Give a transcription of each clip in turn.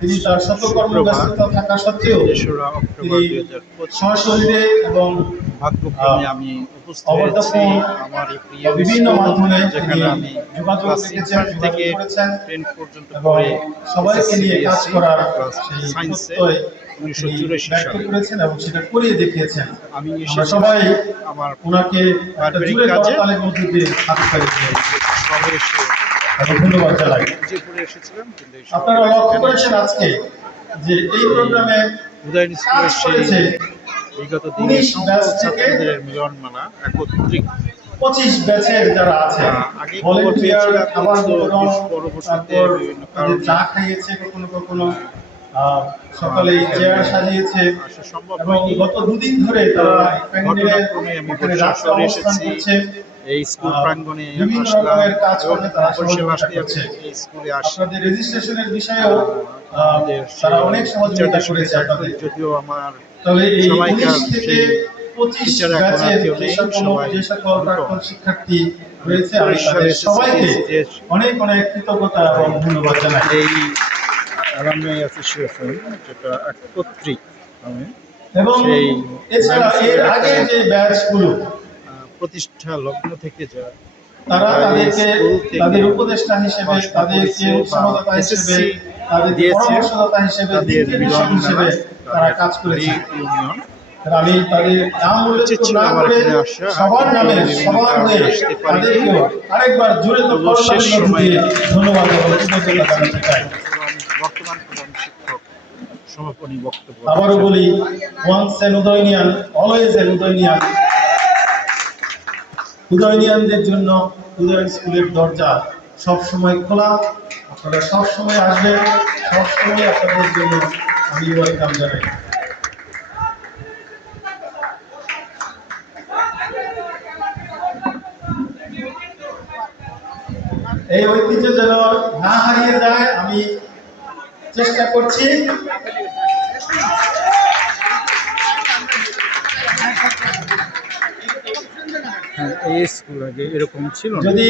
তিনি তার শতকর্ম ব্যস্ততা থাকা সত্ত্বেও তিনি সশরীরে এবং আমি উপস্থিত হয়েছি আমার এই প্রিয় বিভিন্ন মাধ্যমে যেখানে আমি যোগাযোগ রেখেছেন, থেকে যোগাযোগ করেছেন 10 পর্যন্ত এবং পড়ে সবাইকে নিয়ে কাজ করার সেই সায়েন্সে প্রত্যয় 1984 ব্যক্ত সালে করেছেন এবং সেটা করিয়ে দেখিয়েছেন। আমি আমরা সবাই আমার ওনাকে একটা জুড়ে করতালের মধ্যে দিয়ে হাত পাইয়েছি এবং ধন্যবাদ জানাই। বিজয়পুরে এসেছিলাম, কিন্তু আপনারা লক্ষ্য করেছেন আজকে যে এই প্রোগ্রামে উদয়ন স্কুলের সেই বিগত দিনের 19 ব্যাচ থেকে ছাত্রদের মিলনমেলা একত্রিত 25 ব্যাচের যারা আছে ভলেন্টিয়ার খাবার বিতরণ, তারপর তাদের চা খাইয়েছে, কখনো কখনো সকালে চেয়ার সাজিয়েছে এবং গত দুদিন ধরে তারা এখানে রাস্তা অবস্থান করছে, এই স্কুল প্রাঙ্গণে বিভিন্ন রকমের কাজ করে তারা সহযোগিতা করছে। এই স্কুলে আপনাদের রেজিস্ট্রেশনের বিষয়েও তারা অনেক সহযোগিতা করেছে আপনাদের। যদিও আমার তবে এই সবাইকার 19 থেকে 25 ব্যাচের যে সকল প্রাক্তন শিক্ষার্থী রয়েছে আমি তাদের সবাইকে অনেক অনেক কৃতজ্ঞতা এবং ধন্যবাদ জানাই। এই অ্যালামনাই অ্যাসোসিয়েশন যেটা একত্রিত এবং এছাড়া এর আগে যে ব্যাচগুলো প্রতিষ্ঠা লগ্ন থেকে যা তারা তাদেরকে তাদের উপদেষ্টা হিসেবে, তাদেরকে উৎসাহদাতা হিসেবে, তাদেরকে পরামর্শদাতা হিসেবে, দিক নির্দেশক হিসেবে তারা কাজ করেছে। আমি তাদের নাম উল্লেখ না করে সবার নামে সবার হয়ে তাদেরকেও আরেকবার জোরে তো ধন্যবাদ এবং কৃতজ্ঞতা জানাতে চাই। বর্তমান প্রধান শিক্ষক সমাপনী বক্তব্য আবারও বলি, ওয়ান্স এন উদয়নিয়ান অলওয়েজ এন উদয়নিয়ান। উদয়নিয়ানদের জন্য উদয়ন স্কুলের দরজা সবসময় খোলা, আপনারা সবসময় আসবেন, সবসময় আপনাদের জন্য আমি ওয়েলকাম জানাই। এই ঐতিহ্য যেন না হারিয়ে যায় আমি চেষ্টা করছি। এই স্কুল আগে এরকম ছিল, যদি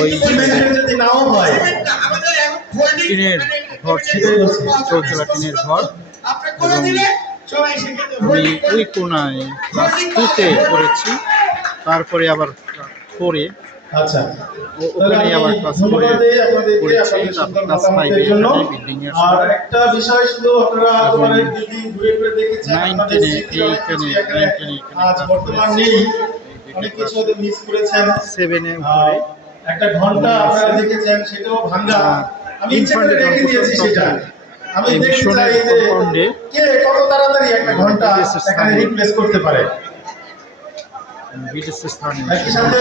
ওই যদি নাও হয় টিনের ঘর ছিল, চৌতলা টিনের ঘর, এবং আমি ওই কোনায় ক্লাস 2-তে পড়েছি, তারপরে আবার 4-এ আচ্ছা ওখানে আবার ক্লাস 4-এ পড়েছি, তারপর ক্লাস 5-এ বিল্ডিং এর আর একটা বিষয় শুধু আপনারা আমাদের বিল্ডিং ঘুরে ঘুরে দেখেছেন, 9-10 এখানে আজ বর্তমান নেই, অনেক কিছু মিস করেছেন। 7-এ উপরে একটা ঘন্টা আপনারা দেখেছেন, সেটাও ভাঙা, আমি ইচ্ছা করে রেখে দিয়েছি সেটা। আমি দেখতে চাই যে কে কত তাড়াতাড়ি একটা ঘন্টা এখানে রিপ্লেস করতে পারে। বিদেশি স্থানে একই সাথে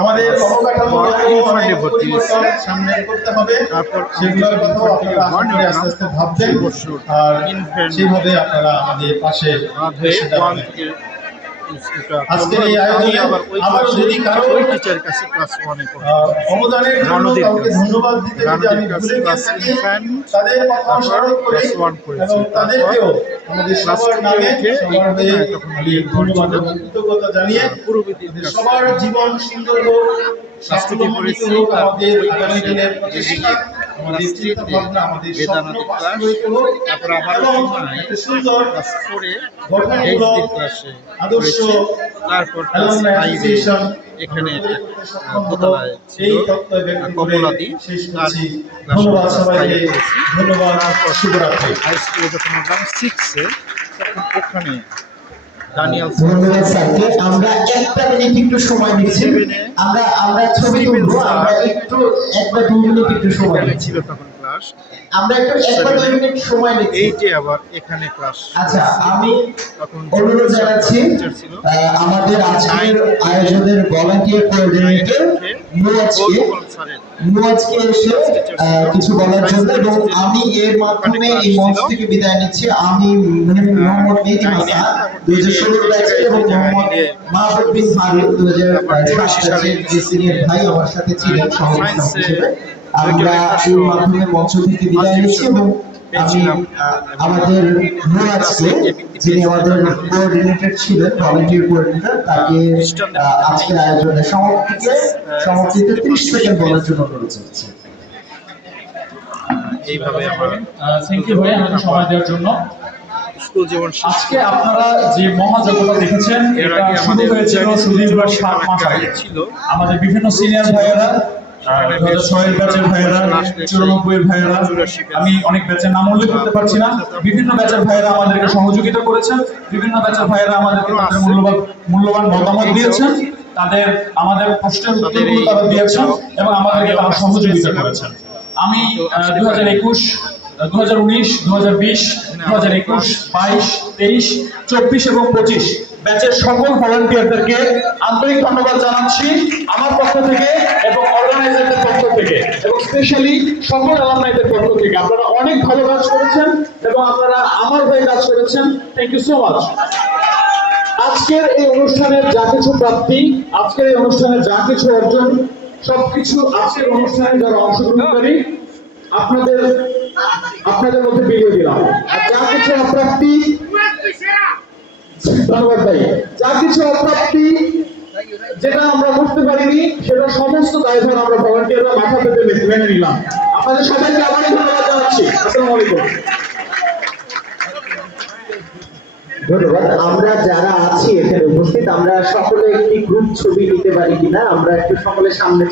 আমাদের অবকাঠামো পরিবর্তন সামনে করতে হবে, সেগুলোর কথাও আপনারা আস্তে আস্তে ভাববেন আর সেইভাবে আপনারা আমাদের পাশে এসে দাঁড়াবেন। আজকের এই আয়োজনে আবার যদি কারো অবদানের জন্য কাউকে ধন্যবাদ দিতে যদি আমি ভুলে গিয়ে থাকি, তাদের কথা স্মরণ করে এবং তাদেরকেও আমাদের সবার নামে সবার হয়ে আমি ধন্যবাদ এবং কৃতজ্ঞতা জানিয়ে সবার জীবন সুন্দর হোক, স্বাস্থ্যমণ্ডিত হোক, আমাদের আগামী দিনের প্রচেষ্টা, আমাদের চিন্তা ভাবনা, আমাদের স্বপ্ন বাস্তবায়িত হোক এবং একটা সুন্দর গঠনমূলক আদর্শ অ্যাসোসিয়েশন এখানে দোতলায় ছিল কমলাদি, ধন্যবাদ সবাইকে, ধন্যবাদ, শুভরাত্রি। হাই স্কুলে যখন উঠলাম 6-এ, তখন ওখানে দানিয়াল ধন্যবাদ স্যারকে। আমরা একটা মিনিট একটু সময় নিচ্ছি, আমরা ছবি তুলবো, আমরা একটু 1 বা 2 মিনিট একটু সময় নিচ্ছি, ছিল তখন ক্লাস, আমরা একটু 1 বা 2 মিনিট সময় নিচ্ছি। এই যে আবার এখানে ক্লাস। আচ্ছা, আমি তখন অনুরোধ জানাচ্ছি আমাদের আজকের আয়োজনের ভলান্টিয়ার কোঅর্ডিনেটর মুয়াজকে এসে কিছু বলার জন্য, এবং আমি এর মাধ্যমে এই মঞ্চ থেকে বিদায় নিচ্ছি। আমি মোহাম্মদ মেহেদী হাসান 2016 ব্যাচের এবং মোহাম্মদ মাহবুব বিন ফারুক 2007 ব্যাচের যে সিনিয়র ভাই আমার সাথে ছিলেন সহযোগী হিসেবে, আমরা এই মাধ্যমে মঞ্চ থেকে বিদায় নিচ্ছি এবং আমি আমাদের আজকে যিনি আমাদের কোঅর্ডিনেটর ছিলেন, ভলান্টিয়ার কোঅর্ডিনেটর, তাকে আজকের আয়োজনের সমাপ্তিতে 30 সেকেন্ড বলার জন্য অনুরোধ করছি। এইভাবে আমার থ্যাংক ইউ ভাই আমাদের সময় দেওয়ার জন্য। স্কুল জীবন শেষ আজকে আপনারা যে মহাযজ্ঞটা দেখেছেন এর এটা আগে শুরু আমাদের হয়েছিল সুদীর্ঘ 7 মাস আগে। ছিল আমাদের বিভিন্ন সিনিয়র ভাইয়েরা, 2006 ব্যাচের ভাইয়েরা, 94 ভাইয়েরা, আমি অনেক ব্যাচের নাম উল্লেখ করতে পারছি না, বিভিন্ন ব্যাচের ভাইয়েরা আমাদেরকে সহযোগিতা করেছেন, বিভিন্ন ব্যাচের ভাইয়েরা আমাদেরকে তাদের মূল্যবান মতামত দিয়েছেন, আমাদের প্রশ্নের উত্তরগুলো তারা দিয়েছেন এবং আমাদেরকে তারা সহযোগিতা করেছেন। আমি 2021, 2019, 2020, 2021, 22, 23, 24 এবং 25 ব্যাচের সকল ভলান্টিয়ারদেরকে আন্তরিক ধন্যবাদ জানাচ্ছি আমার পক্ষ থেকে এবং অর্গানাইজারদের পক্ষ থেকে এবং স্পেশালি সকল অ্যালামনাইদের পক্ষ থেকে। আপনারা অনেক ভালো কাজ করেছেন এবং আপনারা আমার হয়ে কাজ করেছেন। Thank you so much. আজকের এই অনুষ্ঠানের যা কিছু প্রাপ্তি, আজকের এই অনুষ্ঠানের যা কিছু অর্জন, সবকিছু আজকের অনুষ্ঠানে যারা অংশগ্রহণকারী আপনাদের মধ্যে বিলিয়ে দিলাম। আর যা কিছু অপ্রাপ্তি, ধন্যবাদ ভাই, যা কিছু অপ্রাপ্তি যেটা আমরা বুঝতে পারিনি সেটা সমস্ত দায়ভার আমরা ভলান্টিয়াররা মাথা পেতে মেনে নিলাম। আপনাদের সবাইকে আবারও ধন্যবাদ জানাচ্ছি। আসসালামু আলাইকুম। ধন্যবাদ। আমরা যারা আছি এখানে উপস্থিত, আমরা সকলে একটি গ্রুপ ছবি নিতে পারি কিনা, আমরা একটু সকলে সামনে